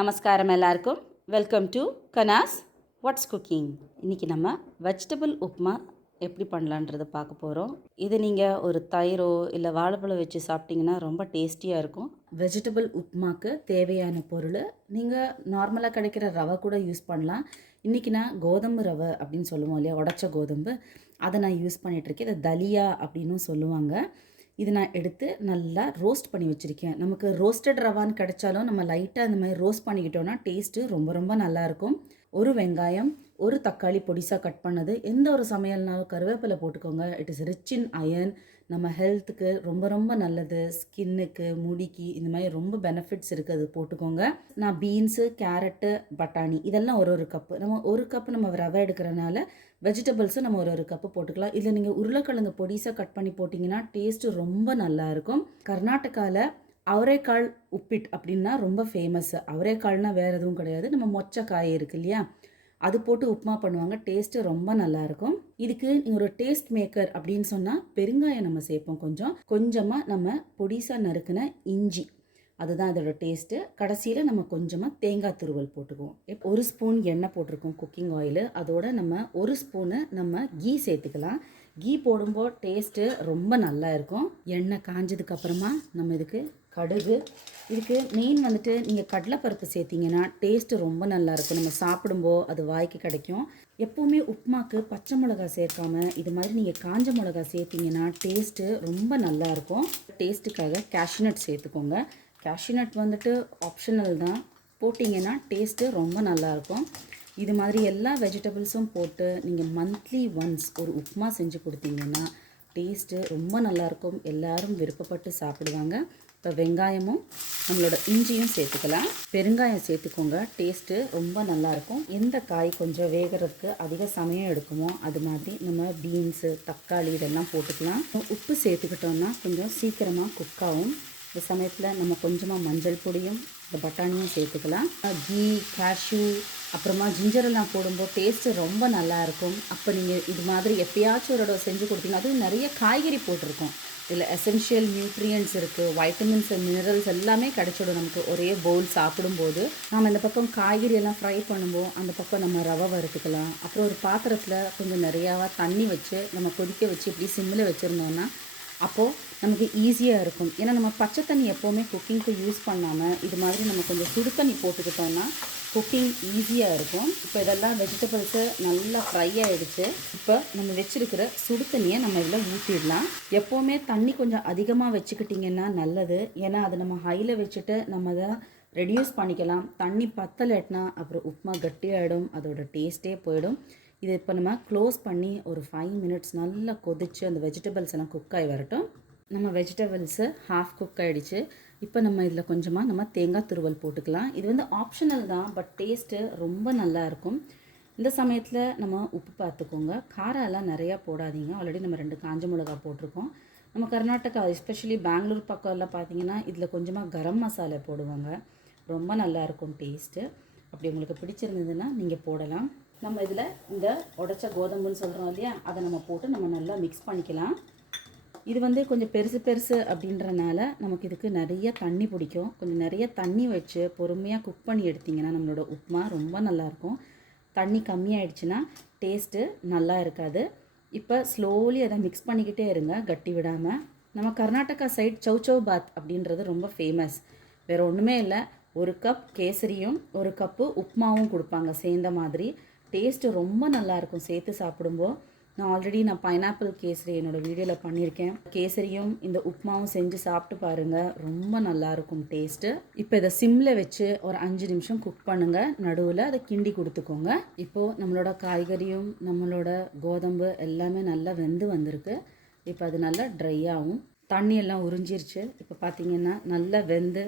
நமஸ்காரம் எல்லாருக்கும். Welcome to Kana's what's cooking. இன்றைக்கி நம்ம வெஜிடபிள் உப்புமா எப்படி பண்ணலான்றதை பார்க்க போகிறோம். இது நீங்கள் ஒரு தயிரோ இல்லை வாழைப்பழம் வச்சு சாப்பிட்டிங்கன்னா ரொம்ப டேஸ்டியாக இருக்கும். வெஜிடபிள் உப்புமாக்கு தேவையான பொருள் நீங்கள் நார்மலாக கிடைக்கிற ரவை கூட யூஸ் பண்ணலாம். இன்றைக்கி நான் கோதுமை ரவை அப்படின்னு சொல்லுவோம் இல்லையா, உடச்ச கோதுமை, அதை நான் யூஸ் பண்ணிகிட்ருக்கேன். இதை தலியா அப்படின்னும் சொல்லுவாங்க. இது நான் எடுத்து நல்லா ரோஸ்ட் பண்ணி வச்சுருக்கேன். நமக்கு ரோஸ்டட் ரவான்னு கிடைச்சாலும் நம்ம லைட்டாக இந்த மாதிரி ரோஸ்ட் பண்ணிக்கிட்டோன்னா டேஸ்ட்டு ரொம்ப ரொம்ப நல்லாயிருக்கும். ஒரு வெங்காயம், ஒரு தக்காளி பொடிசாக கட் பண்ணது. எந்த ஒரு சமையல்னாலும் கருவேப்பிலை போட்டுக்கோங்க. It is rich in iron. நம்ம ஹெல்த்துக்கு ரொம்ப ரொம்ப நல்லது. ஸ்கின்னுக்கு, முடிக்கு, இந்த மாதிரி ரொம்ப பெனிஃபிட்ஸ் இருக்குது, அது போட்டுக்கோங்க. நான் பீன்ஸு, கேரட்டு, பட்டாணி இதெல்லாம் ஒரு கப்பு. நம்ம ஒரு கப்பு நம்ம ரவை எடுக்கிறனால வெஜிடபிள்ஸும் நம்ம ஒரு கப்பு போட்டுக்கலாம். இதில் நீங்கள் உருளைக்கிழங்கு பொடிசாக கட் பண்ணி போட்டிங்கன்னா டேஸ்ட்டு ரொம்ப நல்லாயிருக்கும். கர்நாடகாவில் அவரைக்காள் உப்பிட் அப்படின்னா ரொம்ப ஃபேமஸ். அவரைக்காள்னால் வேறு எதுவும் கிடையாது, நம்ம மொச்சை காய் இருக்கு இல்லையா, அது போட்டு உப்புமா பண்ணுவாங்க. டேஸ்ட்டு ரொம்ப நல்லாயிருக்கும். இதுக்கு ஒரு டேஸ்ட் மேக்கர் அப்படின்னு சொன்னால் பெருங்காயம் நம்ம சேர்ப்போம். கொஞ்சமாக நம்ம பொடிசாக நறுக்கின இஞ்சி, அதுதான் இதோட டேஸ்ட்டு. கடைசியில் நம்ம கொஞ்சமாக தேங்காய் துருவல் போட்டுக்குவோம். ஒரு ஸ்பூன் எண்ணெய் போட்டிருக்கோம், குக்கிங் ஆயில். அதோட நம்ம ஒரு ஸ்பூனு நம்ம கீ சேர்த்துக்கலாம். கீ போடும்போது டேஸ்ட்டு ரொம்ப நல்லா இருக்கும். எண்ணெய் காஞ்சதுக்கப்புறமா நம்ம இதுக்கு கடுகு, இதுக்கு மெயின் வந்துட்டு நீங்கள் கடலைப்பருப்பு சேர்த்திங்கன்னா டேஸ்ட்டு ரொம்ப நல்லாயிருக்கும். நம்ம சாப்பிடும்போது அது வாய்க்கு கிடைக்கும். எப்போவுமே உப்புமாக்கு பச்சை மிளகா சேர்க்காம இது மாதிரி நீங்கள் காஞ்ச மிளகா சேர்த்திங்கன்னா டேஸ்ட்டு ரொம்ப நல்லாயிருக்கும். டேஸ்ட்டுக்காக கேஷ்யூநட் சேர்த்துக்கோங்க. கேஷ்யூநட் வந்துட்டு ஆப்ஷனல் தான், போட்டிங்கன்னா டேஸ்ட்டு ரொம்ப நல்லாயிருக்கும். இது மாதிரி எல்லா வெஜிடபிள்ஸும் போட்டு நீங்கள் மந்த்லி ஒன்ஸ் ஒரு உப்புமா செஞ்சு கொடுத்தீங்கன்னா டேஸ்ட்டு ரொம்ப நல்லாயிருக்கும். எல்லோரும் விருப்பப்பட்டு சாப்பிடுவாங்க. இப்போ வெங்காயமும் நம்மளோட இஞ்சியும் சேர்த்துக்கலாம். பெருங்காயம் சேர்த்துக்கோங்க, டேஸ்ட்டு ரொம்ப நல்லாயிருக்கும். எந்த காய் கொஞ்சம் வேகிறதுக்கு அதிக சமயம் எடுக்குமோ அது மாதிரி நம்ம பீன்ஸு, தக்காளி இதெல்லாம் போட்டுக்கலாம். உப்பு சேர்த்துக்கிட்டோம்னா கொஞ்சம் சீக்கிரமாக குக்காகும். இந்த சமயத்தில் நம்ம கொஞ்சமாக மஞ்சள் பொடியும் இந்த பட்டாணியும் சேர்த்துக்கலாம். கீ, கேஷ்யூ, அப்புறமா ஜிஞ்சரெல்லாம் போடும்போது டேஸ்ட்டு ரொம்ப நல்லாயிருக்கும். அப்போ நீங்கள் இது மாதிரி எப்பயாச்சும் ஒரு தடவை செஞ்சு கொடுத்தீங்கன்னா, அதுவும் நிறைய காய்கறி போட்டிருக்கோம். இதில் எசென்ஷியல் நியூட்ரியன்ட்ஸ் இருக்குது, வைட்டமின்ஸ் அண்ட் மினரல்ஸ் எல்லாமே கிடைச்சிடும் நமக்கு ஒரே பவுல் சாப்பிடும்போது. நம்ம இந்த பக்கம் காய்கறி எல்லாம் ஃப்ரை பண்ணும்போது அந்த பக்கம் நம்ம ரவை வறுத்துக்கலாம். அப்புறம் ஒரு பாத்திரத்தில் கொஞ்சம் நிறையாவா தண்ணி வச்சு நம்ம கொதிக்க வச்சு இப்படி சிம்மில் வச்சுருந்தோன்னா அப்போது நமக்கு ஈஸியாக இருக்கும். ஏன்னா நம்ம பச்சை தண்ணி எப்போவுமே குக்கிங்க்கு யூஸ் பண்ணாமல் இது மாதிரி நம்ம கொஞ்சம் சுடு தண்ணி போட்டுக்கிட்டோன்னா குக்கிங் ஈஸியாக இருக்கும். இப்போ இதெல்லாம் வெஜிடபிள்ஸு நல்லா ஃப்ரை ஆகிடுச்சு. இப்போ நம்ம வச்சுருக்கிற சுடு தண்ணியை நம்ம இதில் ஊற்றிடலாம். எப்போவுமே தண்ணி கொஞ்சம் அதிகமாக வச்சுக்கிட்டிங்கன்னா நல்லது. ஏன்னா அதை நம்ம ஹையில் வச்சுட்டு நம்ம அதை ரெடியூஸ் பண்ணிக்கலாம். தண்ணி பத்தலைட்னா அப்புறம் உப்புமா கட்டியாகிடும், அதோட டேஸ்ட்டே போயிடும். இது இப்போ நம்ம க்ளோஸ் பண்ணி ஒரு 5 மினிட்ஸ் நல்லா கொதித்து அந்த வெஜிடபிள்ஸ் எல்லாம் குக் ஆகி வரட்டும். நம்ம வெஜிடபிள்ஸு ஹாஃப் குக் ஆகிடுச்சு. இப்போ நம்ம இதில் கொஞ்சமாக நம்ம தேங்காய் துருவல் போட்டுக்கலாம். இது வந்து ஆப்ஷனல் தான், பட் டேஸ்ட்டு ரொம்ப நல்லாயிருக்கும். இந்த சமயத்தில் நம்ம உப்பு பார்த்துக்கோங்க. காரம் எல்லாம் நிறையா போடாதீங்க. ஆல்ரெடி நம்ம 2 காஞ்ச மிளகா போட்டிருக்கோம். நம்ம கர்நாடகா எஸ்பெஷலி பெங்களூர் பக்கம் எல்லாம் பார்த்தீங்கன்னா இதில் கொஞ்சமாக கரம் மசாலா போடுவாங்க. ரொம்ப நல்லாயிருக்கும் டேஸ்ட்டு. அப்படி உங்களுக்கு பிடிச்சிருந்ததுன்னா நீங்கள் போடலாம். நம்ம இதில் இந்த உடச்ச கோதுமைன்னு சொல்கிறோம் இல்லையா, அதை நம்ம போட்டு நம்ம நல்லா மிக்ஸ் பண்ணிக்கலாம். இது வந்து கொஞ்சம் பெருசு அப்படின்றனால நமக்கு இதுக்கு நிறைய தண்ணி பிடிக்கும். கொஞ்சம் நிறைய தண்ணி வச்சு பொறுமையாக குக் பண்ணி எடுத்திங்கன்னா நம்மளோட உப்புமா ரொம்ப நல்லாயிருக்கும். தண்ணி கம்மியாயிடுச்சுன்னா டேஸ்ட்டு நல்லா இருக்காது. இப்போ ஸ்லோலி அதை மிக்ஸ் பண்ணிக்கிட்டே இருங்க, கட்டி விடாமல். நம்ம கர்நாடகா சைட் சௌச்சௌ பாத் அப்படின்றது ரொம்ப ஃபேமஸ். வேறு ஒன்றுமே இல்லை, ஒரு கப் கேசரியும் ஒரு கப்பு உப்புமாவும் கொடுப்பாங்க சேர்ந்த மாதிரி. டேஸ்ட்டு ரொம்ப நல்லாயிருக்கும் சேர்த்து சாப்பிடும்போது. நான் பைனாப்பிள் கேசரி என்னோடய வீடியோவில் பண்ணியிருக்கேன். கேசரியும் இந்த உப்புமாவும் செஞ்சு சாப்பிட்டு பாருங்கள், ரொம்ப நல்லாயிருக்கும் டேஸ்ட்டு. இப்போ இதை சிம்மில் வச்சு ஒரு 5 நிமிஷம் குக் பண்ணுங்கள். நடுவில் அதை கிண்டி கொடுத்துக்கோங்க. இப்போது நம்மளோட காய்கறியும் நம்மளோட கோதம்பு எல்லாமே நல்லா வெந்து வந்திருக்கு. இப்போ அது நல்லா ட்ரை ஆகும். தண்ணியெல்லாம் உறிஞ்சிருச்சு. இப்போ பார்த்திங்கன்னா நல்லா வெந்து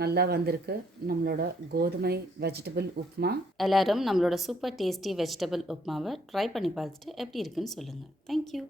நல்லா வந்திருக்கு நம்மளோட கோதுமை வெஜிடபிள் உப்புமா. எல்லோரும் நம்மளோட சூப்பர் டேஸ்டி வெஜிடபிள் உப்புமாவை ட்ரை பண்ணி பார்த்துட்டு எப்படி இருக்குன்னு சொல்லுங்கள். தேங்க்யூ.